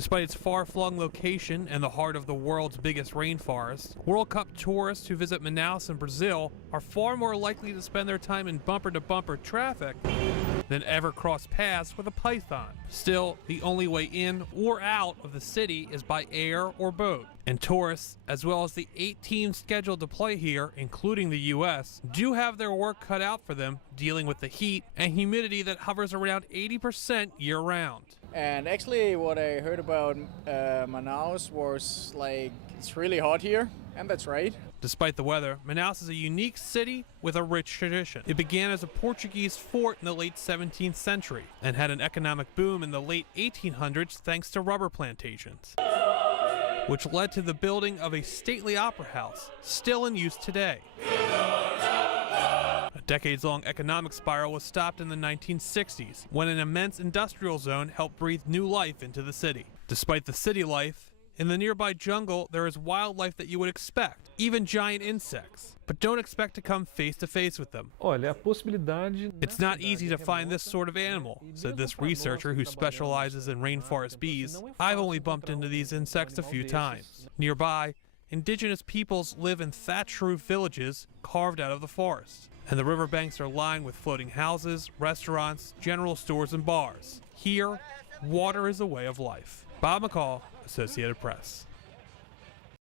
Despite its far-flung location and the heart of the world's biggest rainforest, World Cup tourists who visit Manaus in Brazil are far more likely to spend their time in bumper-to-bumper traffic than ever cross paths with a python. Still, the only way in or out of the city is by air or boat. And tourists, as well as the 8 teams scheduled to play here, including the US, do have their work cut out for them dealing with the heat and humidity that hovers around 80% year-round. And actually what I heard about Manaus was like, it's really hot here, and that's right. Despite the weather, Manaus is a unique city with a rich tradition. It began as a Portuguese fort in the late 17th century and had an economic boom in the late 1800s thanks to rubber plantations, which led to the building of a stately opera house, still in use today. A decades-long economic spiral was stopped in the 1960s when an immense industrial zone helped breathe new life into the city. Despite the city life, in the nearby jungle there is wildlife that you would expect, even giant insects, but don't expect to come face-to-face with them. It's not easy to find this sort of animal, said this researcher who specializes in rainforest bees. I've only bumped into these insects a few times. Nearby, indigenous peoples live in thatched roof villages carved out of the forest, and the riverbanks are lined with floating houses, restaurants, general stores, and bars. Here, water is a way of life. Bob McCall, Associated Press.